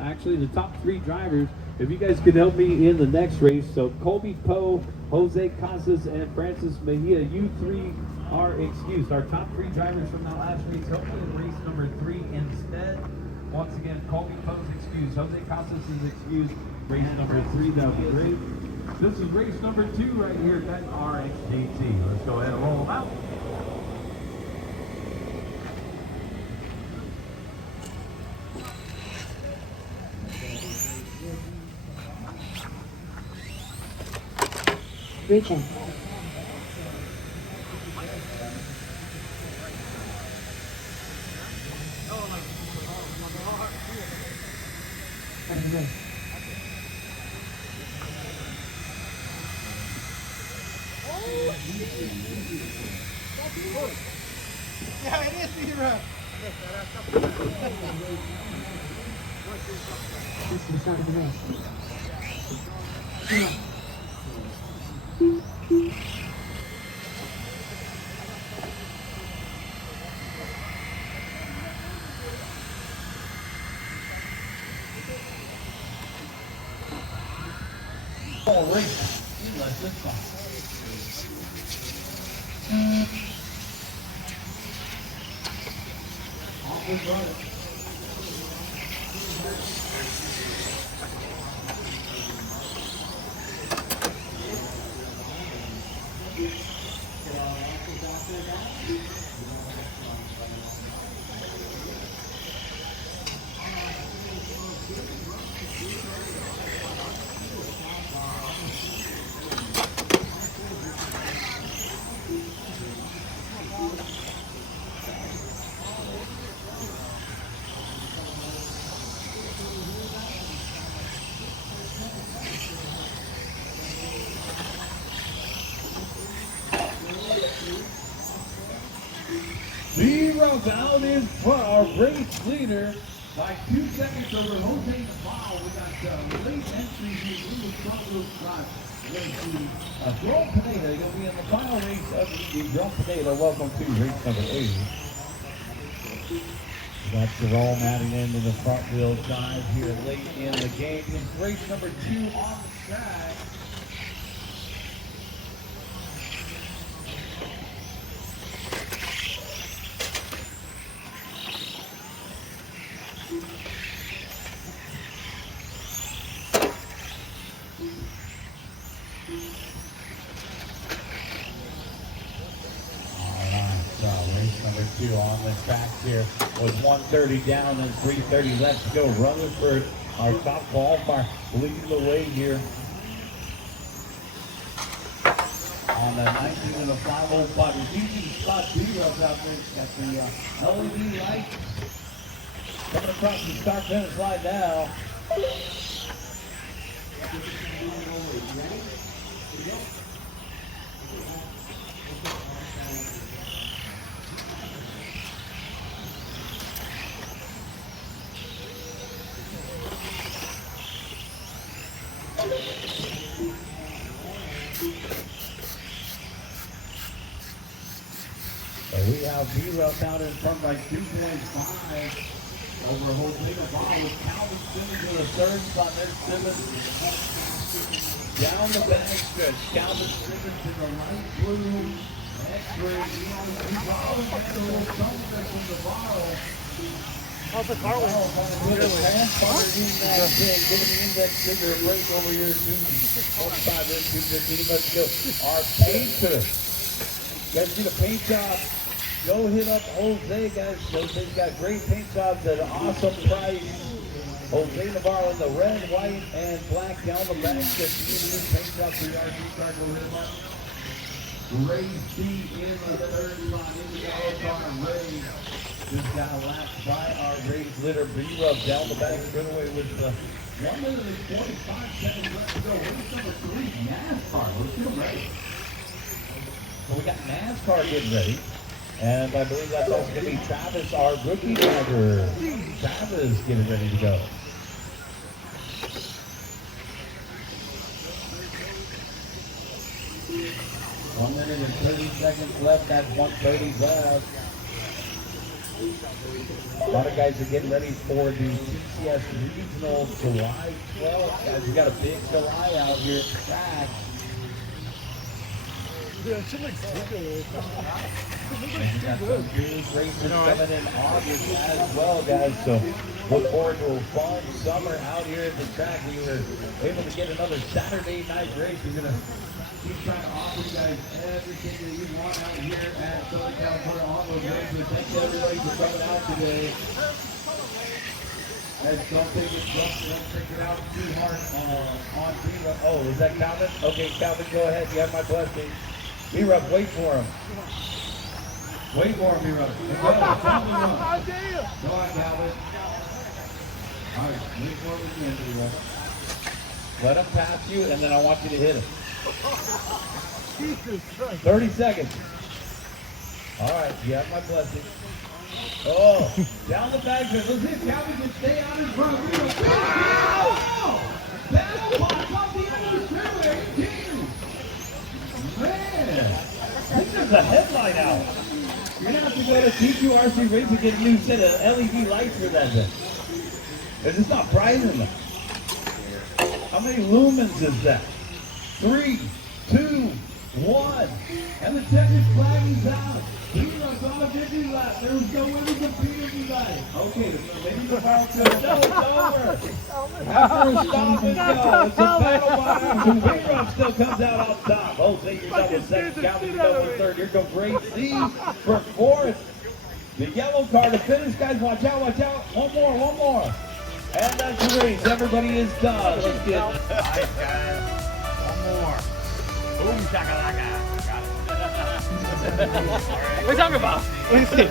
actually the top 3 drivers. If you guys could help me in the next race, so Colby Poe, Jose Casas, and Francis Mejia, you 3 are excused. Our top 3 drivers from that last race, help me in race number 3 instead. Once again, Colby Poe's excused, Jose Casas is excused. Race number 3, that would be great. This is race number 2 right here at RXGT. Let's go ahead and roll them out. Reaching. Yeah, it is zero. This is the start of the race. All race. Let's just go. Zero's out in front, our race leader by 2 seconds over Jose Navarro. We got late entry here in the front wheel drive. We're going to see Jerome Pineda. He'll be in the final race of the Jerome Pineda. Welcome to race number 8. We got Jerome adding into the front wheel drive here late in the game. It's race number 2 on the track. On the track here with 1:30 down and 3:30 left to go. Rutherford, our top ballpark, leading the way here on the 19 of the 505. Repeating spot zeros out there. Got the LED light coming across the start finish line now. We have B-Ruff out in front by 2.5 over Jose Navarro with Calvin Simmons in the 3rd spot. There's Simmons down the back stretch. Calvin Simmons in the light blue X-ray. Navarro gets a little thunder from Navarro. How's the car went? Underneath that thing, giving the index finger a break over here. 2:45 and 2:15. Let's go. Our painter. Guys, see the paint job. Go hit up Jose, guys. Jose's got great paint jobs at an awesome price. Jose Navarro in the red, white, and black down the back. Just new paint job for your RC car. Go hit him up. Ray C in the 3rd spot. In the yellow car, Ray just got lapped by our race litter. B-Ruff down the back straightaway with the 1 minute and 45 seconds left to go. Race number 3, NASCAR. Let's get ready. So we got NASCAR getting ready. And I believe that's also going to be Travis, our rookie driver. Travis getting ready to go. One minute and 30 seconds left. That's 1:30 left. A lot of guys are getting ready for the TCS Regional July 12th. Guys, we got a big July out here at the track. Yeah, she looks so good. And you got some big races coming in August as well, guys. So look forward to a fun summer out here at the track. We were able to get another Saturday night race. We're going to keep trying to offer you guys everything that you want out here at Southern California on those races. Thank you everybody for coming out today. And don't take it out too hard on B-Rup. Oh, is that Calvin? Okay, Calvin, go ahead. You have my blessing. B-Rup, wait for him. Wait for him, B-Rup. Go on, Calvin. Go on, Calvin. All right, wait for him again, B-Rup. Let him pass you, and then I want you to hit him. Jesus Christ. 30 seconds. All right, you have my blessing. Oh, down the back. Let's see if Calvin can stay out in front of B-Rup. Oh! Battle box off the end of the fairway. Man, this is a headlight out. You're gonna have to go to T2RC Race and get a new set of LED lights for that thing. It's just not bright enough. How many lumens is that? 3, 2, 1. And the checkered flag is out. B-Rup's on a victory lap. There was no way to compete tonight. Okay, maybe the power cut. No, it's over. After a stop and go, it's a battle by action. B-Rup still comes out on top. Jose, you're double second. Calvin, you're double third. Here comes Ray C for fourth. The yellow card to finish, guys. Watch out, watch out. One more. And that's the race. Everybody is done. Let's get Nice, guys. One more. Boom, shakalaka. Got it. All right. What are you talking about? Let me see.